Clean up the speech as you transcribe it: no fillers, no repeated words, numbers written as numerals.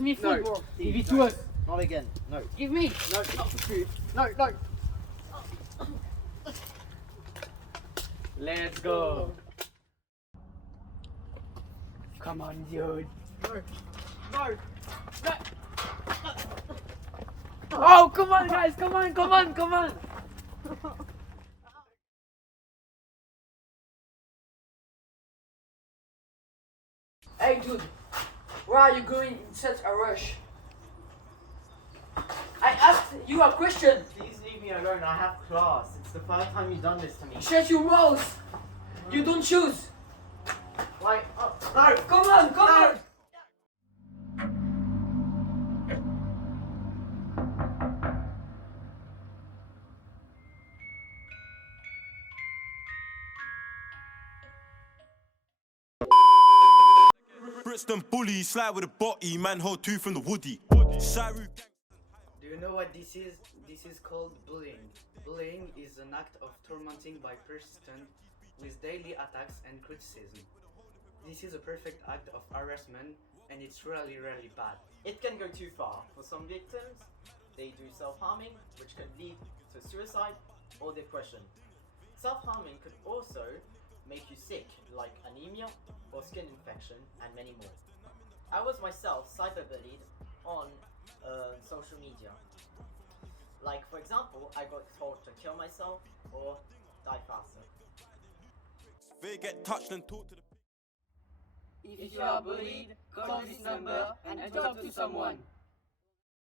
Give me food, bro. Give it to No. us. Not again. No. Give me. No, not for food. No, no. Let's go. Come on, dude. No. No. No. Oh, come on, guys. Come on, come on, come on. Hey, dude. Where are you going in such a rush? I asked you a question. Please leave me alone. I have class. It's the first time you've done this to me. Shut your mouth. You don't choose. Like, no. Come on, come on. Brixton bully, slide with a body, man hold two from the woody. Do you know what this is? This is called bullying. Bullying is an act of tormenting by persistent with daily attacks and criticism. This is a perfect act of harassment and it's really bad. It can go too far. For some victims, they do self-harming, which can lead to suicide or depression. Self-harming could also make you sick, like anemia or skin infection, and many more. I was myself cyberbullied on social media. Like, for example, I got told to kill myself or die faster. They get touched and talk to the If you are bullied, call this number and talk to someone.